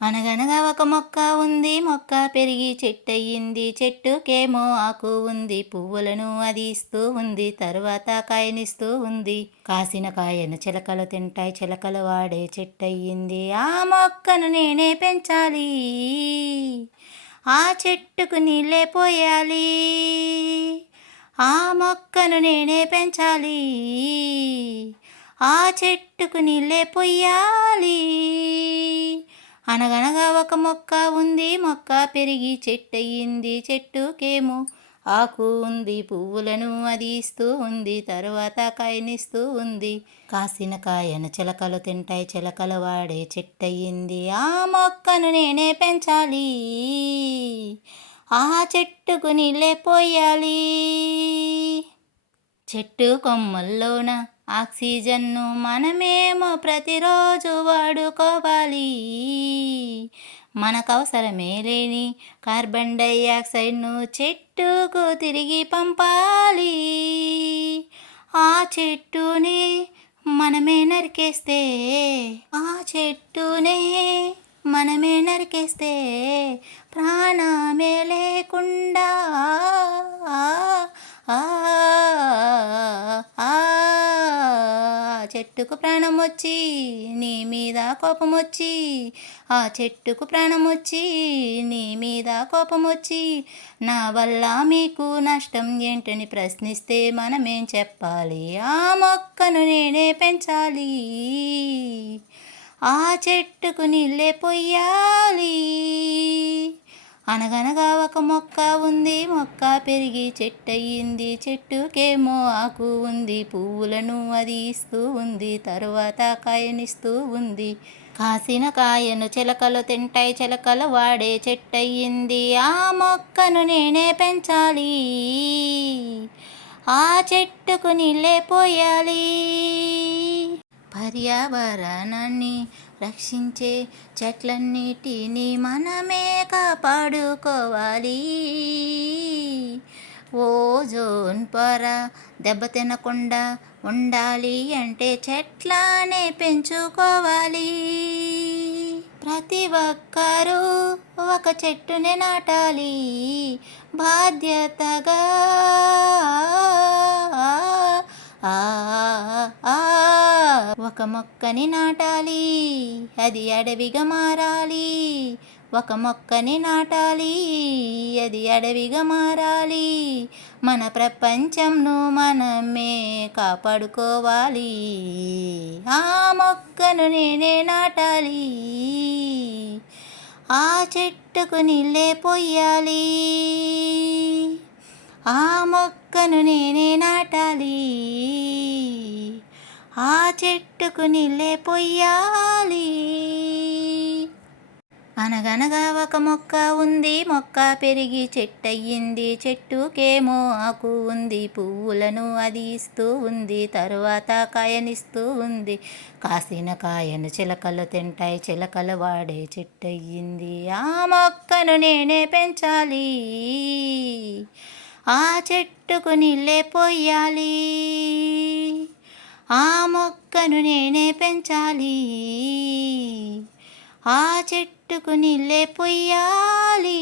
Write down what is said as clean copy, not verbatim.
అనగనగా ఒక మొక్క ఉంది, మొక్క పెరిగి చెట్టయింది. చెట్టుకేమో ఆకు ఉంది, పువ్వులను అది ఇస్తూ ఉంది. తరువాత కాయనిస్తూ ఉంది. కాసిన కాయను చిలకలు తింటాయి, చిలకలు వాడే చెట్టయింది. ఆ మొక్కను నేనే పెంచాలి, ఆ చెట్టుకు నీళ్ళే పోయాలి. ఆ మొక్కను నేనే పెంచాలి, ఆ చెట్టుకు నీళ్ళే పొయ్యాలి. అనగనగా ఒక మొక్క ఉంది, మొక్క పెరిగి చెట్టయింది. చెట్టుకేమో ఆకు ఉంది, పువ్వులను అది ఇస్తూ ఉంది. తరువాత కాయనిస్తూ ఉంది. కాసిన కాయను చిలకలు తింటాయి, చిలకలు వాడే చెట్టయింది. ఆ మొక్కను నేనే పెంచాలి, ఆ చెట్టుకు నీళ్ళే పోయాలి. చెట్టు కొమ్మల్లోన ఆక్సిజన్ను మనమేమో ప్రతిరోజు వాడుకోవాలి. మనకవసరమే లేని కార్బన్ డైఆక్సైడ్ను చెట్టుకు తిరిగి పంపాలి. ఆ చెట్టునే మనమే నరికేస్తే, ఆ చెట్టునే మనమే నరికేస్తే ప్రాణమే లేకుండా చెట్టుకు ప్రాణం వచ్చి నీ మీద కోపం వచ్చి, ఆ చెట్టుకు ప్రాణం వచ్చి నీ మీద కోపం వచ్చి, నా వల్ల మీకు నష్టం ఏంటని ప్రశ్నిస్తే మనమేం చెప్పాలి? ఆ మొక్కను నేనే పెంచాలి, ఆ చెట్టుకు నీళ్ళే పొయ్యాలి. అనగనగా ఒక మొక్క ఉంది, మొక్క పెరిగి చెట్టయింది. చెట్టుకేమో ఆకు ఉంది, పువ్వులను అది ఇస్తూ ఉంది. తరువాత కాయనిస్తూ ఉంది. కాసిన కాయను చిలకలు తింటాయి, చిలకలు వాడే చెట్టయింది. ఆ మొక్కను నేనే పెంచాలి, ఆ చెట్టుకు నీళ్ళే పోయాలి. పర్యావరణాన్ని రక్షించే చెట్లన్నిటినీ మనమే కాపాడుకోవాలి. ఓజోన్ పొర దెబ్బతినకుండా ఉండాలి అంటే చెట్లనే పెంచుకోవాలి. ప్రతి ఒక్కరూ ఒక చెట్టునే నాటాలి బాధ్యతగా. ఒక మొక్కని నాటాలి, అది అడవిగా మారాలి. ఒక మొక్కని నాటాలి, అది అడవిగా మారాలి. మన ప్రపంచంను మనమే కాపాడుకోవాలి. ఆ మొక్కను నేనే నాటాలి, ఆ చెట్టుకు నీళ్ళే పొయ్యాలి. ఆ మొక్కను నేనే నాటాలి, ఆ చెట్టుకు నీళ్ళే పొయ్యాలి. అనగనగా ఒక మొక్క ఉంది, మొక్క పెరిగి చెట్టయింది. చెట్టుకేమో ఆకు ఉంది, పువ్వులను అది ఇస్తూ ఉంది. తరువాత కాయనిస్తూ ఉంది. కాసిన కాయను చిలకలు తింటాయి, చిలకలు వాడే చెట్టయింది. ఆ మొక్కను నేనే పెంచాలి, ఆ చెట్టుకు నీళ్ళే పొయ్యాలి. ఆ మొక్కను నేనే పెంచాలి, ఆ చెట్టుకు నీళ్ళే పొయ్యాలి.